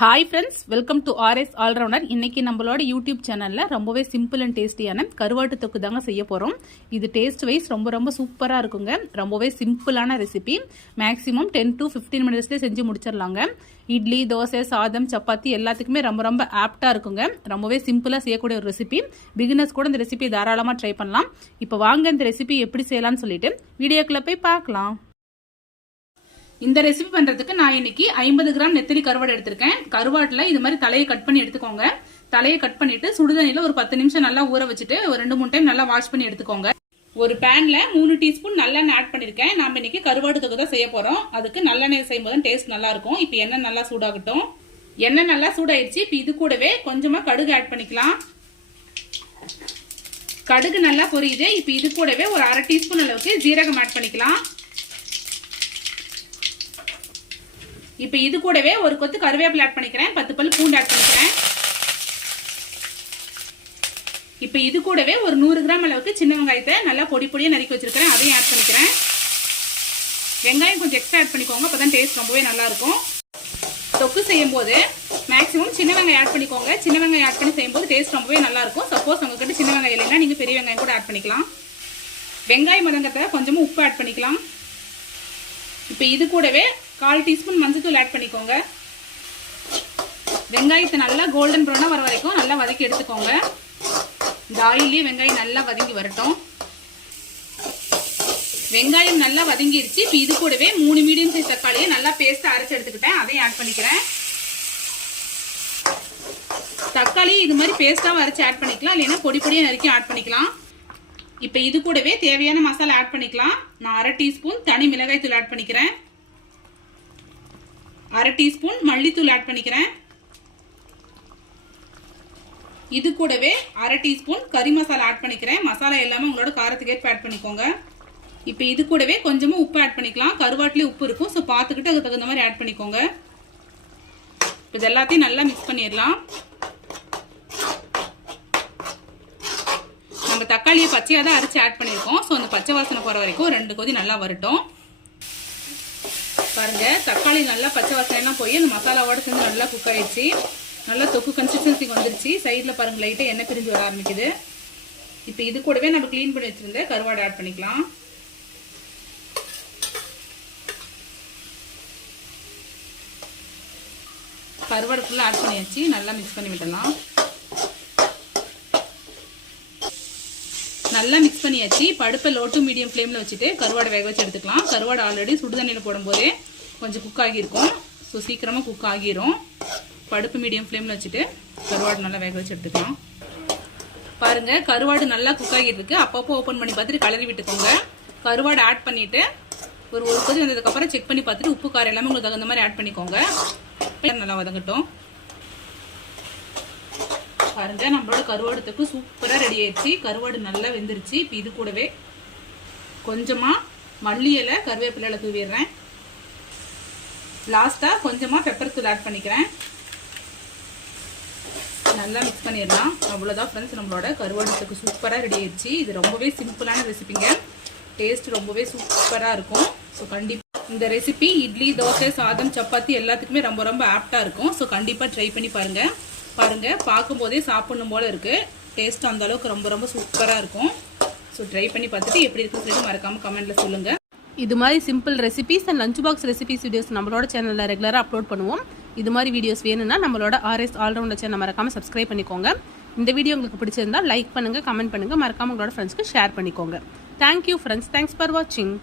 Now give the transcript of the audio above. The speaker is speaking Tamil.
Hi friends welcome to RS allrounder இன்னைக்கு நம்மளோட யூடியூப் சேனலில் ரொம்பவே சிம்பிள் அண்ட் டேஸ்டியான கருவாட்டு தொக்கு தாங்க செய்ய போகிறோம் இது டேஸ்ட் வைஸ் ரொம்ப ரொம்ப சூப்பராக இருக்குங்க. ரொம்பவே சிம்பிளான recipe maximum ten to fifteen மினிட்ஸ்லேயே செஞ்சு முடிச்சிடலாங்க. இட்லி தோசை சாதம் சப்பாத்தி எல்லாத்துக்குமே ரொம்ப ரொம்ப ஆப்டாக இருக்குங்க. ரொம்பவே சிம்பிளாக செய்யக்கூடிய ஒரு ரெசிபி பிகினர்ஸ் கூட இந்த ரெசிபி தாராளமாக ட்ரை பண்ணலாம். இப்போ வாங்க இந்த ரெசிபி எப்படி செய்யலாம்னு சொல்லிட்டு வீடியோக்குள்ளே போய் பார்க்கலாம். இந்த ரெசிபி பண்றதுக்கு நான் இன்னைக்கு ஐம்பது கிராம் நெத்திலி கருவாடு எடுத்திருக்கேன். கருவாட்டில் இது மாதிரி தலையை கட் பண்ணி எடுத்துக்கோங்க. தலையை கட் பண்ணிட்டு சுடுதண்ணில ஒரு பத்து நிமிஷம் நல்லா ஊற வச்சுட்டு ஒரு ரெண்டு மூணு டைம் நல்லா வாஷ் பண்ணி எடுத்துக்கோங்க. ஒரு பேன்ல மூணு டீஸ்பூன் நல்லெண்ணெய் ஆட் பண்ணிருக்கேன். நாம இன்னைக்கு கருவாடு தொகை தான் செய்ய போறோம். அதுக்கு நல்லெண்ணெய் செய்யும் போது டேஸ்ட் நல்லா இருக்கும். இப்போ எண்ணெய் நல்லா சூடாகட்டும். எண்ணெய் நல்லா சூடாயிடுச்சு இப்போ இது கூடவே கொஞ்சமா கடுகு ஆட் பண்ணிக்கலாம். கடுகு நல்லா பொரியுது. இப்போ இது கூடவே ஒரு அரை டீஸ்பூன் அளவுக்கு ஜீரகம் ஆட் பண்ணிக்கலாம். இப்போ இது கூடவே ஒரு கொத்து கருவேப்பிலை ஆட் பண்ணிக்கிறேன். பத்து பல் பூண்டு ஆட் பண்ணிக்கிறேன். இப்போ இது கூடவே ஒரு நூறு கிராம் அளவுக்கு சின்ன வெங்காயத்தை நல்லா பொடி பொடியாக நறுக்கி வச்சிருக்கிறேன். அதையும் ஆட் பண்ணிக்கிறேன். வெங்காயம் கொஞ்சம் எக்ஸ்ட்ரா ஆட் பண்ணிக்கோங்க. அப்போ தான் டேஸ்ட் ரொம்பவே நல்லா இருக்கும். தொக்கு செய்யும் போது மேக்ஸிமம் சின்ன வெங்காயம் ஆட் பண்ணிக்கோங்க. சின்ன வெங்காயம் ஆட் பண்ணி செய்யும்போது டேஸ்ட் ரொம்பவே நல்லா இருக்கும். சப்போஸ் உங்ககிட்ட சின்ன வெங்காயம் இல்லைன்னா நீங்கள் பெரிய வெங்காயம் கூட ஆட் பண்ணிக்கலாம். வெங்காயம் மதங்கத்தை கொஞ்சமாக உப்பு ஆட் பண்ணிக்கலாம். இப்போ இது கூடவே கால் டீஸ்பூன் மஞ்சத்தூள் ஆட் பண்ணிக்கோங்க. வெங்காயத்தை நல்லா கோல்டன் ப்ரௌனாக வர வரைக்கும் நல்லா வதக்கி எடுத்துக்கோங்க. இந்த ஆயிலே வெங்காயம் நல்லா வதங்கி வரட்டும். வெங்காயம் நல்லா வதங்கிடுச்சு இப்போ இது கூடவே மூணு மீடியம் சைஸ் தக்காளியை நல்லா பேஸ்ட்டாக அரைச்சி எடுத்துக்கிட்டேன். அதையும் ஆட் பண்ணிக்கிறேன். தக்காளி இது மாதிரி பேஸ்ட்டாக அரைச்சி ஆட் பண்ணிக்கலாம். இல்லைன்னா பொடி பொடியாக நறுக்கி ஆட் பண்ணிக்கலாம். இப்போ இது கூடவே தேவையான மசாலா ஆட் பண்ணிக்கலாம். நான் அரை டீஸ்பூன் தனி மிளகாய் தூள் ஆட் பண்ணிக்கிறேன். அரை டீஸ்பூன் மல்லித்தூள் ஆட் பண்ணிக்கிறேன். இது கூடவே அரை டீஸ்பூன் கறி மசாலா ஆட் பண்ணிக்கிறேன். மசாலா எல்லாமே உங்களோட காரத்துக்கு ஏற்ப ஆட் பண்ணிக்கோங்க. இப்போ இது கூடவே கொஞ்சமாக உப்பு ஆட் பண்ணிக்கலாம். கருவாட்டிலே உப்பு இருக்கும். ஸோ பார்த்துக்கிட்டு அதுக்கு தகுந்த மாதிரி ஆட் பண்ணிக்கோங்க. இப்போ இது எல்லாத்தையும் நல்லா மிக்ஸ் பண்ணிடலாம். நம்ம தக்காளியை பச்சையாக தான் அரைச்சி ஆட் பண்ணியிருக்கோம் ஸோ அந்த பச்சை வாசனை போகிற வரைக்கும் ரெண்டு கொதி நல்லா வரட்டும். பாருங்க தக்காளி நல்லா பச்சை வாசனைலாம் போய் அந்த மசாலாவோட சேர்ந்து நல்லா குக் ஆயிடுச்சு. நல்லா தொக்கு கன்சிஸ்டன்சிக்கு வந்துருச்சு. சைடில் பாருங்க லைட்டாக எண்ணெய் பிரிஞ்சு வர ஆரம்பிக்குது. இப்போ இது கூடவே நம்ம க்ளீன் பண்ணி வச்சுருந்தேன் கருவாடை ஆட் பண்ணிக்கலாம். கருவாடு ஃபுல்லாக ஆட் பண்ணியாச்சு. நல்லா மிக்ஸ் பண்ணி விடலாம் நல்லா மிக்ஸ் பண்ணியாச்சு. படுப்பை லோ டு மீடியம் ஃப்ளேமில் வச்சுட்டு கருவாடை வேக வச்சு எடுத்துக்கலாம். கருவாடை ஆல்ரெடி சுடுதண்ணியில் போடும்போதே கொஞ்சம் குக் ஆகியிருக்கும். ஸோ சீக்கிரமாக குக் ஆகிரும். படுப்பு மீடியம் ஃப்ளேமில் வச்சுட்டு கருவாடு நல்லா வேக வச்சு எடுத்துக்கலாம். பாருங்கள் கருவாடு நல்லா குக் ஆகிருக்கு அப்பப்போ ஓப்பன் பண்ணி பார்த்துட்டு கலரி விட்டுக்கோங்க. கருவாடு ஆட் பண்ணிவிட்டு ஒரு ஒரு கொதி வந்ததுக்கப்புறம் செக் பண்ணி பார்த்துட்டு உப்பு காரம் எல்லாமே உங்களுக்கு தகுந்த மாதிரி ஆட் பண்ணிக்கோங்க. நல்லா வதங்கட்டும். பாருங்க நம்மளோட கருவாடுத்துக்கு சூப்பராக ரெடி ஆயிடுச்சு. கருவாடு நல்லா வெந்துருச்சு. இப்போ இது கூடவே கொஞ்சமாக மல்லி இலை கருவேப்பிலை தூவிடுறேன் லாஸ்ட்டாக கொஞ்சமாக பெப்பர் தூள் ஆட் பண்ணிக்கிறேன். நல்லா மிக்ஸ் பண்ணிடலாம். அவ்வளோதான் ஃப்ரெண்ட்ஸ் நம்மளோட கருவாடுத்துக்கு சூப்பராக ரெடி ஆயிடுச்சு. இது ரொம்பவே சிம்பிளான ரெசிபிங்க டேஸ்ட் ரொம்பவே சூப்பராக இருக்கும். ஸோ கண்டிப்பாக இந்த ரெசிபி இட்லி தோசை சாதம் சப்பாத்தி எல்லாத்துக்குமே ரொம்ப ரொம்ப ஆப்டாக இருக்கும். ஸோ கண்டிப்பாக ட்ரை பண்ணி பாருங்கள் பாருங்க பார்க்கும்போதே சாப்பிடணும் போல இருக்கு. டேஸ்ட் அந்த அளவுக்கு ரொம்ப ரொம்ப சூப்பராக இருக்கும். ஸோ ட்ரை பண்ணி பார்த்துட்டு எப்படி இருக்குன்னு சொல்லிட்டு மறக்காம கமெண்ட்ல சொல்லுங்க. இது மாதிரி simple recipes and lunch box recipes videos நம்மளோட சேனலில் ரெகுலராக அப்லோட் பண்ணுவோம். இது மாதிரி வீடியோஸ் வேணும்னா நம்மளோட ஆர்எஸ் ஆல்ரவுண்டர் சேனல் மறக்காம சப்ஸ்கிரைப் பண்ணிக்கோங்க. இந்த வீடியோ உங்களுக்கு பிடிச்சிருந்தா லைக் பண்ணுங்க கமெண்ட் பண்ணுங்க. மறக்காம உங்களோட ஃப்ரெண்ட்ஸ்க்கு ஷேர் பண்ணிக்கோங்க. தேங்க்யூ ஃப்ரெண்ட்ஸ் தேங்க்ஸ் ஃபார் வாட்சிங்